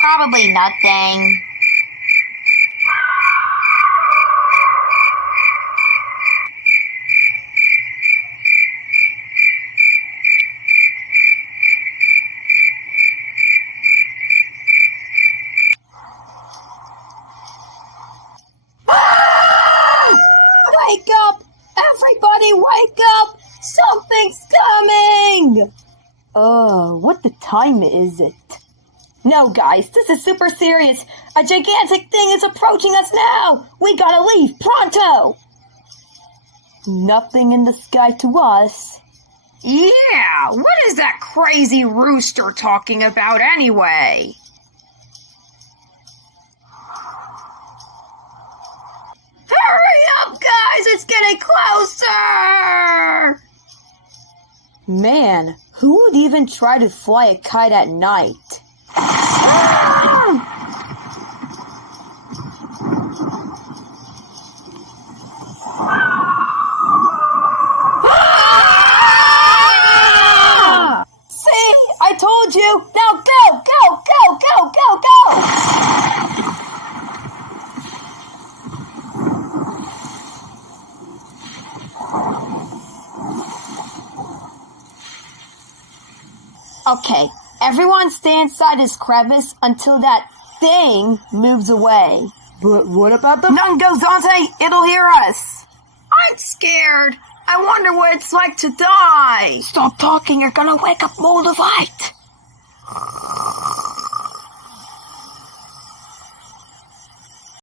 Probably nothing. Wake up! Everybody wake up! Something's coming! What the time is it? No, guys, this is super serious. A gigantic thing is approaching us now. We gotta leave, pronto! Nothing in the sky to us. Yeah, what is that crazy rooster talking about anyway? Hurry up, guys! It's getting closer! Man, who would even try to fly a kite at night? See? I told you! Now go! Go! Go! Go! Go! Go! Okay, everyone stay inside this crevice until that thing moves away. But what about the... None goes, Dante! It'll hear us! I'm scared! I wonder what it's like to die! Stop talking, you're gonna wake up Moldavite!